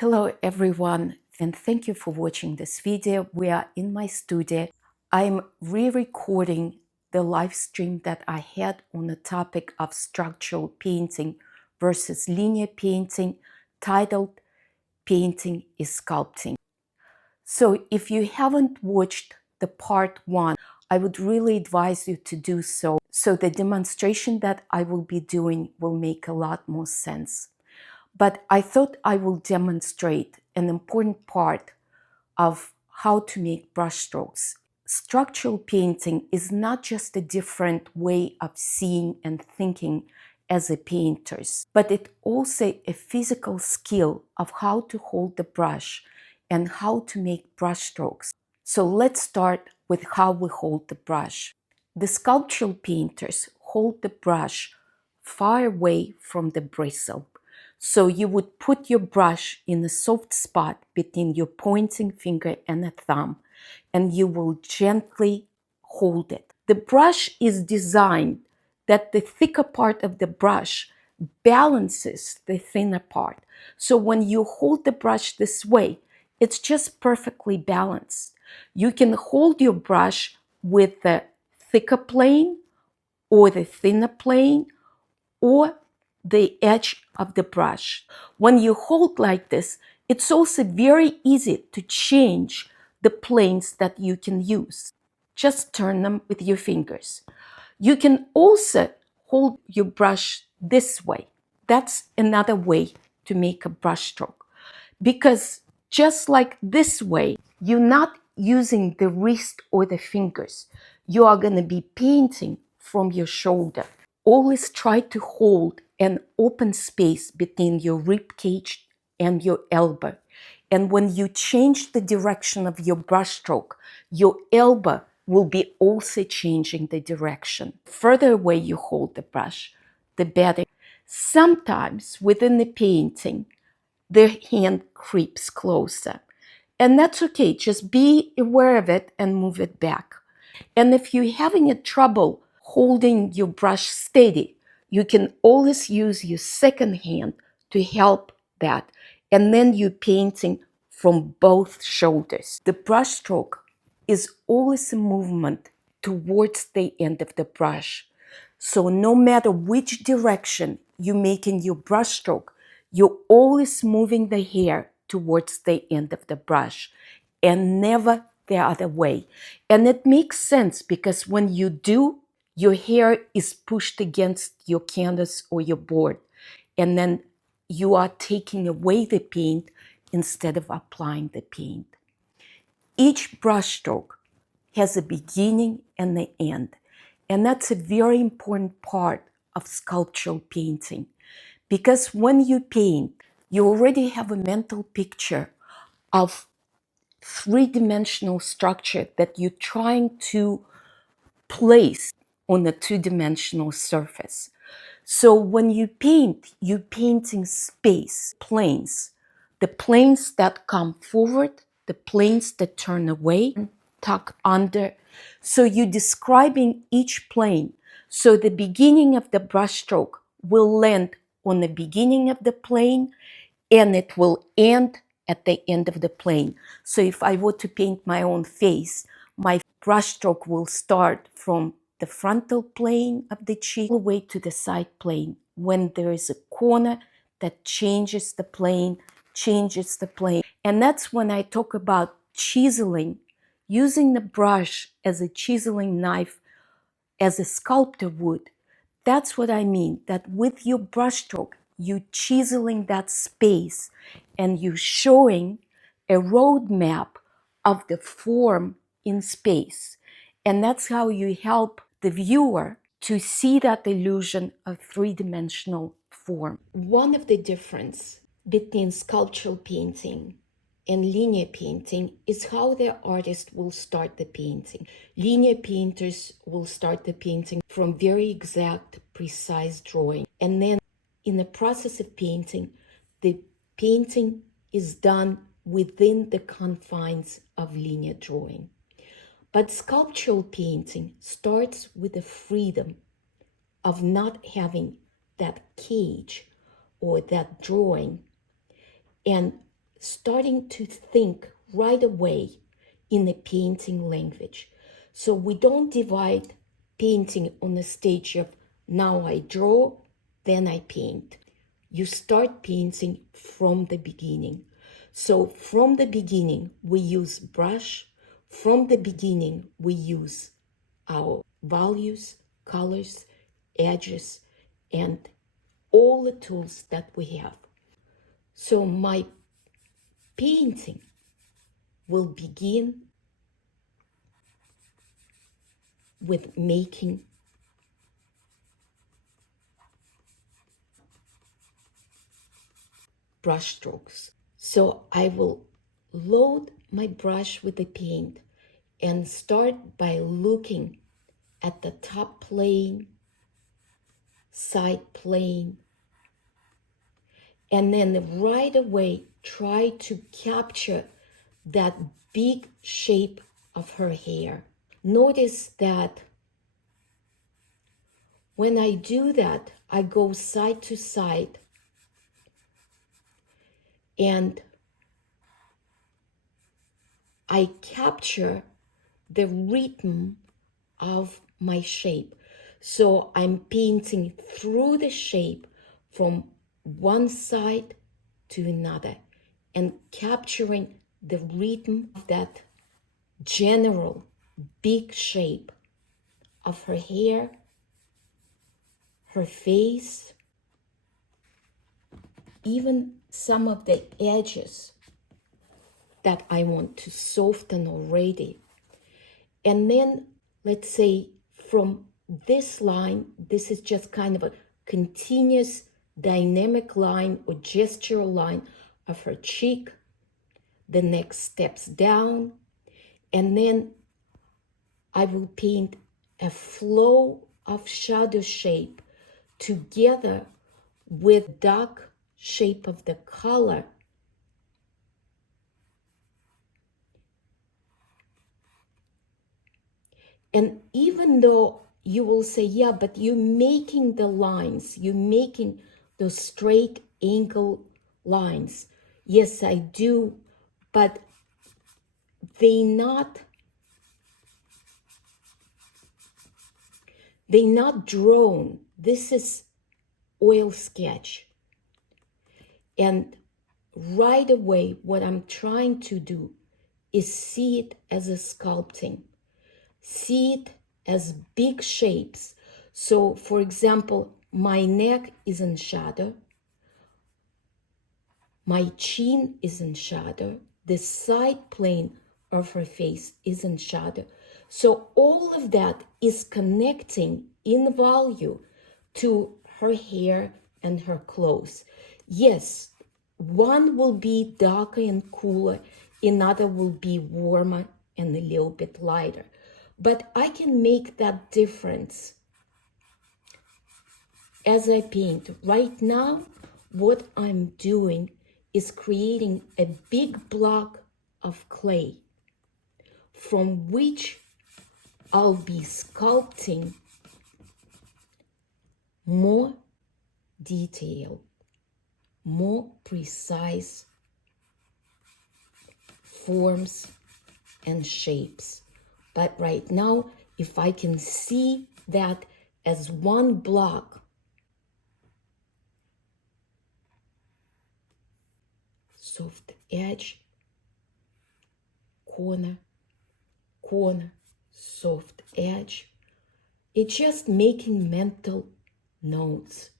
Hello everyone, and thank you for watching this video. We are in my studio. I'm re-recording the live stream that I had on the topic of structural painting versus linear painting, titled Painting is Sculpting. So if you haven't watched the part 1, I would really advise you to do so. So the demonstration that I will be doing will make a lot more sense. But I thought I will demonstrate an important part of how to make brushstrokes. Structural painting is not just a different way of seeing and thinking as a painters, but it also a physical skill of how to hold the brush and how to make brushstrokes. So let's start with how we hold the brush. The sculptural painters hold the brush far away from the bristle. So you would put your brush in a soft spot between your pointing finger and a thumb, and you will gently hold it. The brush is designed that the thicker part of the brush balances the thinner part. So when you hold the brush this way, it's just perfectly balanced. You can hold your brush with the thicker plane or the thinner plane or the edge of the brush. When you hold like this, it's also very easy to change the planes that you can use. Just turn them with your fingers. You can also hold your brush this way. That's another way to make a brush stroke. Because just like this way, you're not using the wrist or the fingers. You are going to be painting from your shoulder. Always try to hold an open space between your rib cage and your elbow. And when you change the direction of your brushstroke, your elbow will be also changing the direction. The further away you hold the brush, the better. Sometimes within the painting, the hand creeps closer. And that's okay. Just be aware of it and move it back. And if you're having a trouble holding your brush steady, you can always use your second hand to help that. And then you're painting from both shoulders. The brush stroke is always a movement towards the end of the brush. So no matter which direction you make in your brush stroke, you're always moving the hair towards the end of the brush and never the other way. And it makes sense because when you do, your hair is pushed against your canvas or your board, and then you are taking away the paint instead of applying the paint. Each brushstroke has a beginning and the end, and that's a very important part of sculptural painting, because when you paint, you already have a mental picture of three-dimensional structure that you're trying to place on a two-dimensional surface. So when you paint, you're painting space, planes, the planes that come forward, the planes that turn away, tuck under. So you're describing each plane. So the beginning of the brushstroke will land on the beginning of the plane, and it will end at the end of the plane. So if I were to paint my own face, my brushstroke will start from the frontal plane of the cheek all the way to the side plane. When there is a corner that changes the plane. And that's when I talk about chiseling, using the brush as a chiseling knife, as a sculptor would. That's what I mean, that with your brushstroke, you chiseling that space and you showing a roadmap of the form in space. And that's how you help the viewer to see that illusion of three-dimensional form. One of the difference between sculptural painting and linear painting is how the artist will start the painting. Linear painters will start the painting from very exact, precise drawing. And then in the process of painting, the painting is done within the confines of linear drawing. But sculptural painting starts with the freedom of not having that cage or that drawing, and starting to think right away in the painting language. So we don't divide painting on the stage of now I draw, then I paint. You start painting from the beginning. So from the beginning, we use brush. From the beginning, we use our values, colors, edges, and all the tools that we have. So my painting will begin with making brush strokes. So I will load my brush with the paint and start by looking at the top plane, side plane, and then right away try to capture that big shape of her hair. Notice that when I do that, I go side to side and I capture the rhythm of my shape. So I'm painting through the shape from one side to another and capturing the rhythm of that general big shape of her hair, her face, even some of the edges that I want to soften already. And then let's say from this line, this is just kind of a continuous dynamic line or gestural line of her cheek. The next steps down, and then I will paint a flow of shadow shape together with dark shape of the color. And even though you will say, yeah, but you're making the lines, you're making those straight angle lines. Yes, I do, but they're not drawn. This is oil sketch. And right away, what I'm trying to do is see it as a sculpting. See it as big shapes. So, for example, my neck is in shadow. My chin is in shadow. The side plane of her face is in shadow. So all of that is connecting in value to her hair and her clothes. Yes, one will be darker and cooler, another will be warmer and a little bit lighter. But I can make that difference as I paint. Right now, what I'm doing is creating a big block of clay from which I'll be sculpting more detail, more precise forms and shapes. But right now, if I can see that as one block, soft edge, corner, corner, soft edge. It's just making mental notes.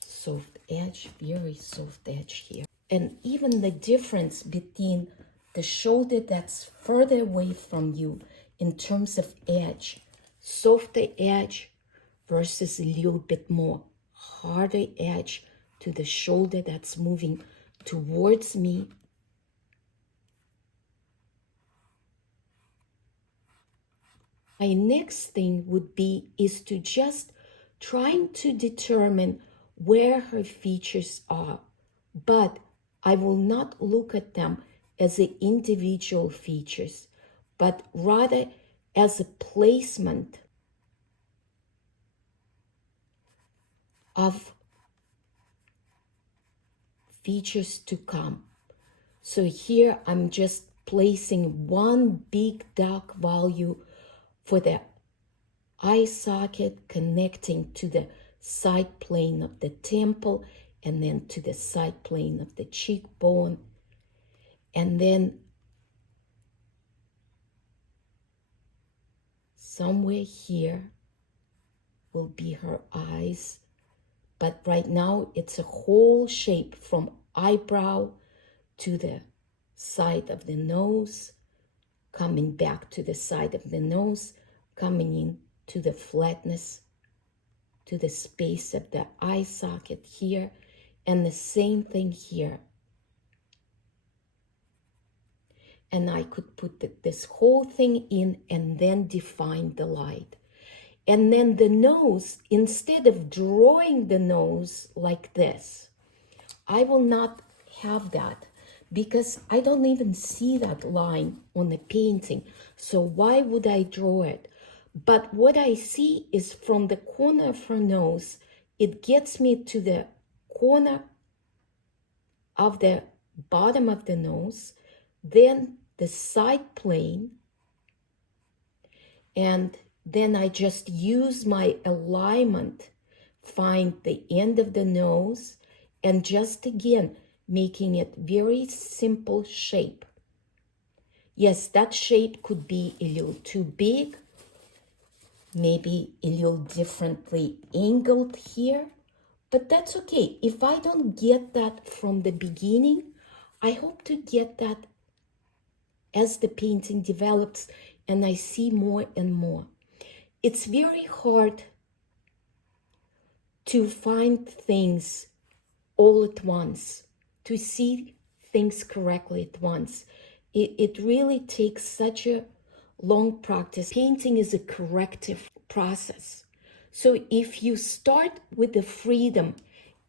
Soft edge, very soft edge here. And even the difference between the shoulder that's further away from you in terms of edge, softer edge versus a little bit more harder edge to the shoulder that's moving towards me. My next thing would be is to just trying to determine where her features are, but I will not look at them as the individual features, but rather as a placement of features to come. So here I'm just placing one big dark value for the eye socket, connecting to the side plane of the temple and then to the side plane of the cheekbone. And then somewhere here will be her eyes. But right now it's a whole shape from eyebrow to the side of the nose, coming back to the side of the nose, coming in to the flatness, to the space of the eye socket here, and the same thing here. And I could put this whole thing in and then define the light. And then the nose, instead of drawing the nose like this, I will not have that because I don't even see that line on the painting. So why would I draw it? But what I see is from the corner of her nose, it gets me to the corner of the bottom of the nose, then the side plane, and then I just use my alignment, find the end of the nose, and just again, making it very simple shape. Yes, that shape could be a little too big, maybe a little differently angled here, but that's okay. If I don't get that from the beginning, I hope to get that as the painting develops and I see more and more. It's very hard to find things all at once, to see things correctly at once. It really takes such a long practice. Painting is a corrective process. So if you start with the freedom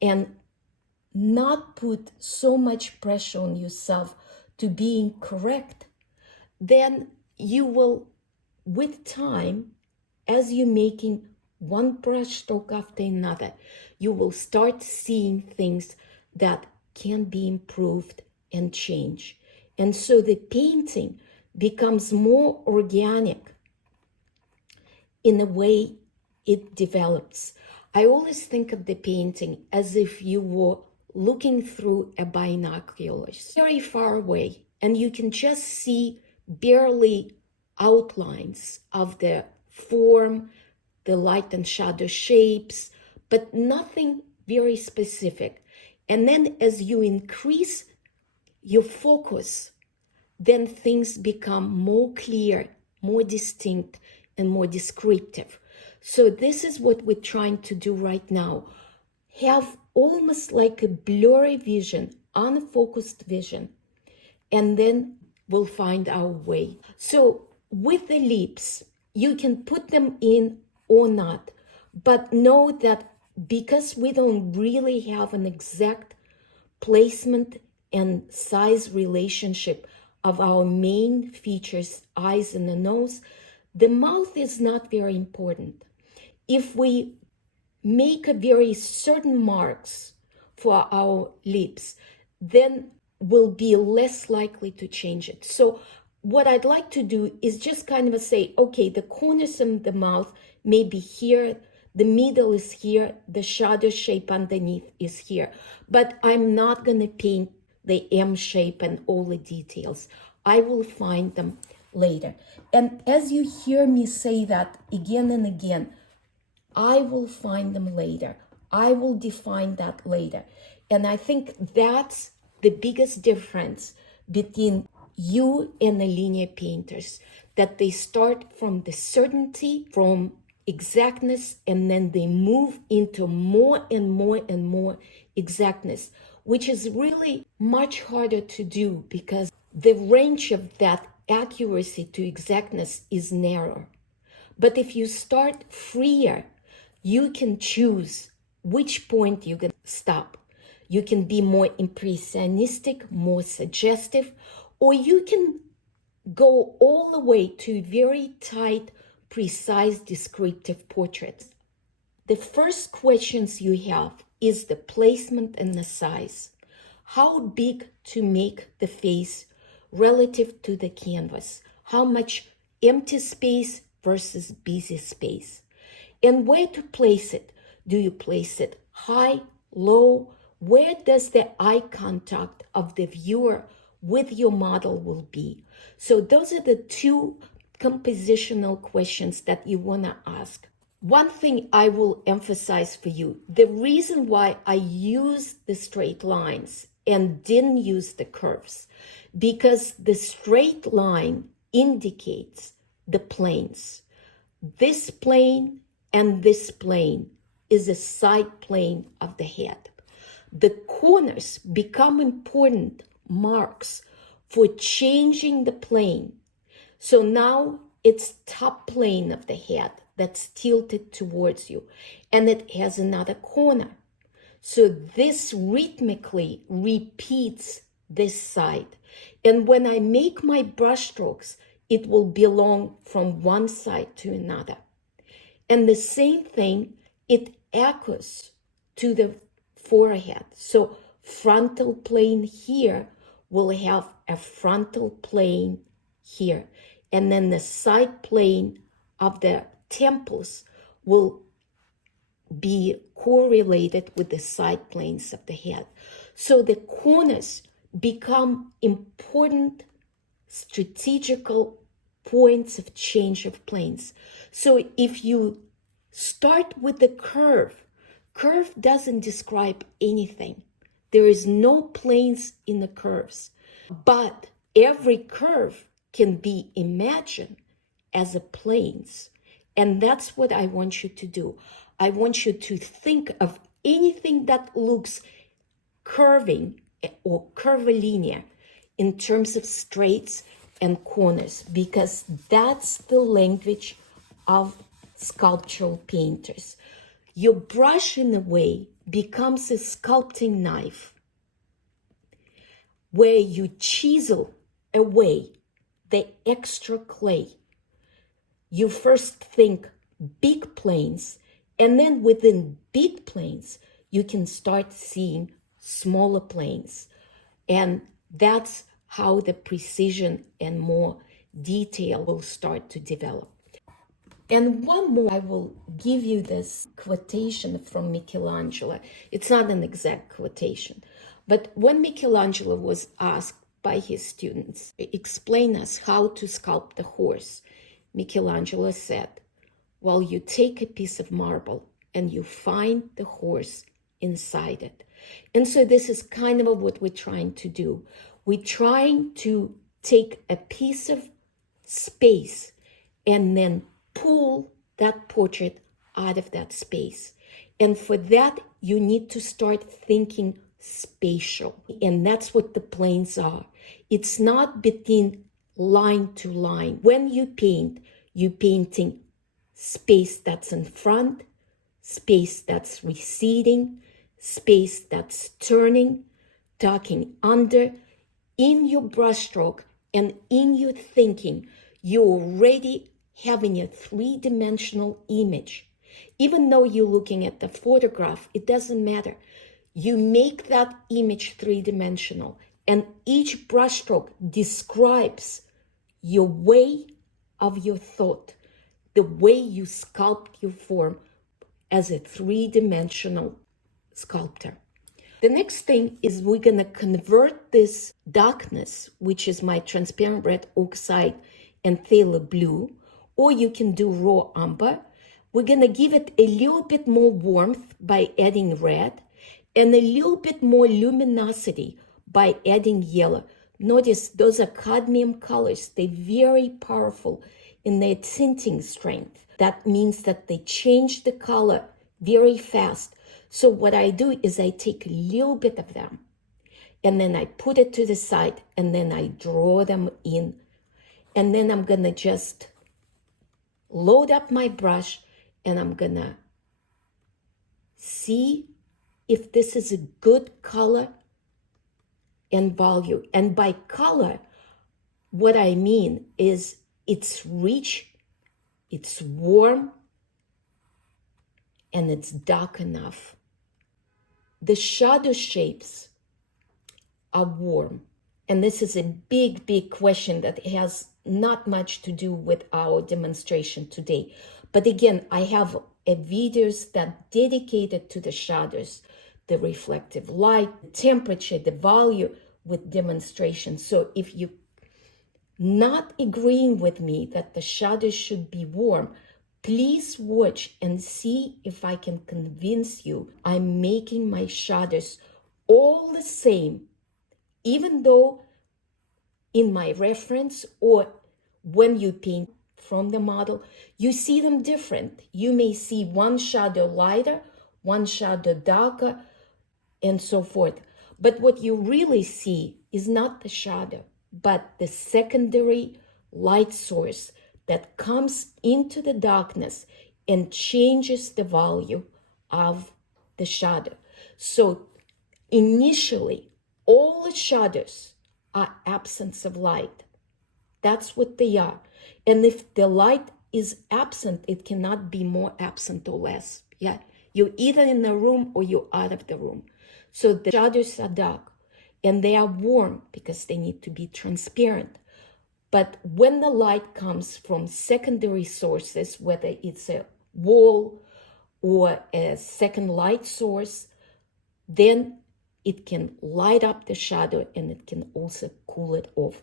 and not put so much pressure on yourself to being correct, then you will, with time, as you're making one brush stroke after another, you will start seeing things that can be improved and changed. And so the painting becomes more organic in the way it develops. I always think of the painting as if you were looking through a binoculars, very far away, and you can just see barely outlines of the form, the light and shadow shapes, but nothing very specific. And then as you increase your focus, then things become more clear, more distinct, and more descriptive. So this is what we're trying to do right now. Have almost like a blurry vision, unfocused vision, and then we'll find our way. So with the lips, you can put them in or not, but know that because we don't really have an exact placement and size relationship of our main features, eyes and the nose, the mouth is not very important. If we make a very certain marks for our lips, then we'll be less likely to change it. So what I'd like to do is just kind of say, okay, the corners of the mouth may be here, the middle is here, the shadow shape underneath is here, but I'm not going to paint the M shape and all the details. I will find them later. And as you hear me say that again and again, I will find them later. I will define that later. And I think that's the biggest difference between you and the linear painters, that they start from the certainty, from exactness, and then they move into more and more and more exactness, which is really much harder to do because the range of that accuracy to exactness is narrow. But if you start freer, you can choose which point you can stop. You can be more impressionistic, more suggestive, or you can go all the way to very tight, precise, descriptive portraits. The first questions you have is the placement and the size. how big to make the face relative to the canvas, how much empty space versus busy space, and where to place it. Do you place it high, low? Where does the eye contact of the viewer with your model will be? So those are the two compositional questions that you want to ask. One thing I will emphasize for you, the reason why I use the straight lines and didn't use the curves, because the straight line indicates the planes. This plane and this plane is a side plane of the head. The corners become important marks for changing the plane. So now it's top plane of the head that's tilted towards you, and it has another corner. So this rhythmically repeats this side. And when I make my brush strokes, it will belong from one side to another. And the same thing, it echoes to the forehead. So frontal plane here will have a frontal plane here. And then the side plane of the temples will be correlated with the side planes of the head. So the corners become important strategical points of change of planes. So if you start with the curve, curve doesn't describe anything. There is no planes in the curves, but every curve can be imagined as a planes. And that's what I want you to do. I want you to think of anything that looks curving or curvilinear in terms of straights and corners, because that's the language of sculptural painters. Your brush, in a way, becomes a sculpting knife where you chisel away the extra clay. You first think big planes, and then within big planes, you can start seeing smaller planes. And that's how the precision and more detail will start to develop. And one more, I will give you this quotation from Michelangelo. It's not an exact quotation, but when Michelangelo was asked by his students, explain us how to sculpt the horse, Michelangelo said, well, you take a piece of marble and you find the horse inside it. And so this is kind of what we're trying to do. We're trying to take a piece of space and then pull that portrait out of that space. And for that, you need to start thinking spatial. And that's what the planes are. It's not between line to line. When you paint, you're painting space that's in front, space that's receding, space that's turning, tucking under. In your brushstroke and in your thinking, you're already having a three-dimensional image. Even though you're looking at the photograph, it doesn't matter. You make that image three-dimensional, and each brushstroke describes your way of your thought, the way you sculpt your form as a three-dimensional sculptor. The next thing is we're going to convert this darkness, which is my transparent red oxide and phthalo blue, or you can do raw umber. We're going to give it a little bit more warmth by adding red and a little bit more luminosity by adding yellow. Notice those are cadmium colors. They're very powerful in their tinting strength. That means that they change the color very fast. So what I do is I take a little bit of them and then I put it to the side and then I draw them in. And then I'm going to just load up my brush and I'm going to see if this is a good color and value. And by color, what I mean is it's rich, it's warm, and it's dark enough. The shadow shapes are warm? And this is a big, big question that has not much to do with our demonstration today. But again, I have videos that dedicated to the shadows, the reflective light, the temperature, the value with demonstration. So if you not agreeing with me that the shadows should be warm, please watch and see if I can convince you I'm making my shadows all the same, even though in my reference or when you paint from the model, you see them different. You may see one shadow lighter, one shadow darker, and so forth. But what you really see is not the shadow, but the secondary light source that comes into the darkness and changes the value of the shadow. So initially, all the shadows are absence of light. That's what they are. And if the light is absent, it cannot be more absent or less. Yeah, you're either in the room or you're out of the room. So the shadows are dark and they are warm because they need to be transparent. But when the light comes from secondary sources, whether it's a wall or a second light source, then it can light up the shadow and it can also cool it off.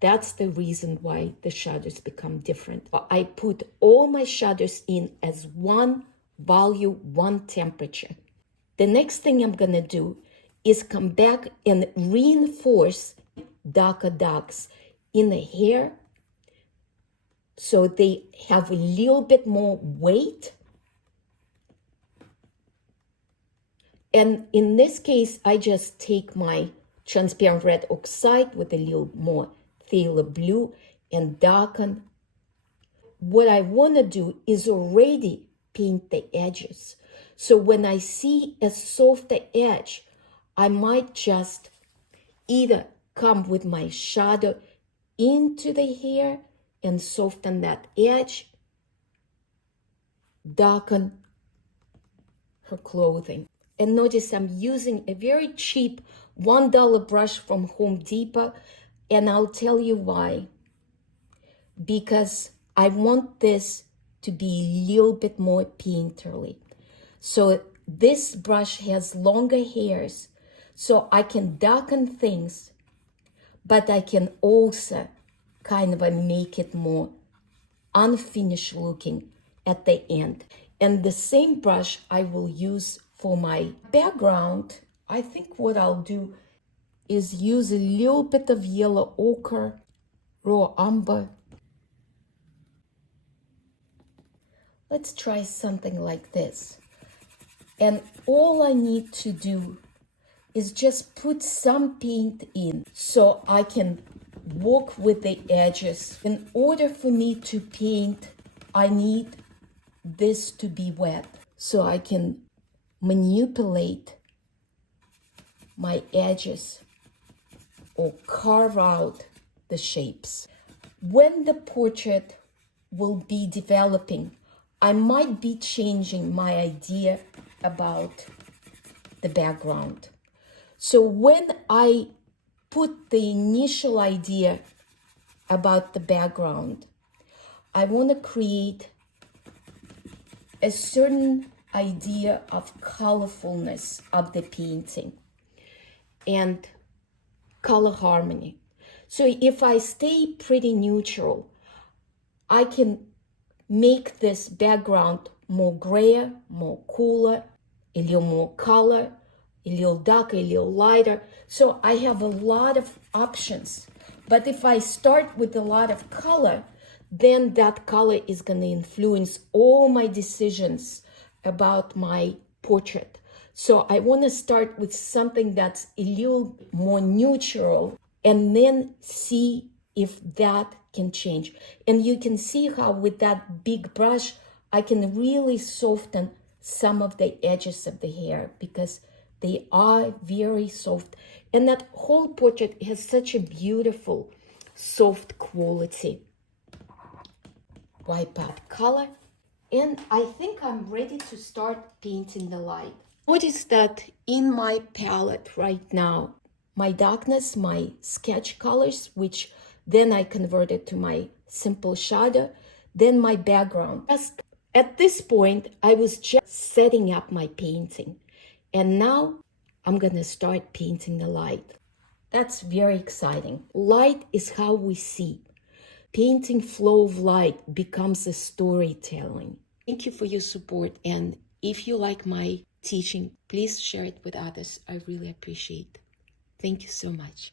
That's the reason why the shadows become different. I put all my shadows in as one value, one temperature. The next thing I'm gonna do is come back and reinforce darker darks in the hair so they have a little bit more weight. And in this case, I just take my transparent red oxide with a little more phthalo blue and darken. What I want to do is already paint the edges. So when I see a softer edge, I might just either come with my shadow into the hair and soften that edge, darken her clothing. And notice I'm using a very cheap $1 brush from Home Depot, and I'll tell you why. Because I want this to be a little bit more painterly. So this brush has longer hairs, so I can darken things, but I can also kind of make it more unfinished looking at the end. And the same brush I will use for my background. I think what I'll do is use a little bit of yellow ochre, raw umber. Let's try something like this. And all I need to do is just put some paint in so I can work with the edges. In order for me to paint, I need this to be wet so I can manipulate my edges or carve out the shapes. When the portrait will be developing, I might be changing my idea about the background. So when I put the initial idea about the background, I want to create a certain idea of colorfulness of the painting and color harmony. So if I stay pretty neutral, I can make this background more grayer, more cooler, a little more color, a little darker, a little lighter. So I have a lot of options. But if I start with a lot of color, then that color is going to influence all my decisions about my portrait. So I want to start with something that's a little more neutral and then see if that can change. And you can see how with that big brush, I can really soften some of the edges of the hair because they are very soft. And that whole portrait has such a beautiful, soft quality. Wipe out color. And I think I'm ready to start painting the light. Notice that in my palette right now, my darkness, my sketch colors, which then I converted to my simple shadow, then my background. Just at this point, I was just setting up my painting. And now I'm gonna start painting the light. That's very exciting. Light is how we see. Painting flow of light becomes a storytelling. Thank you for your support. And if you like my teaching, please share it with others. I really appreciate it. Thank you so much.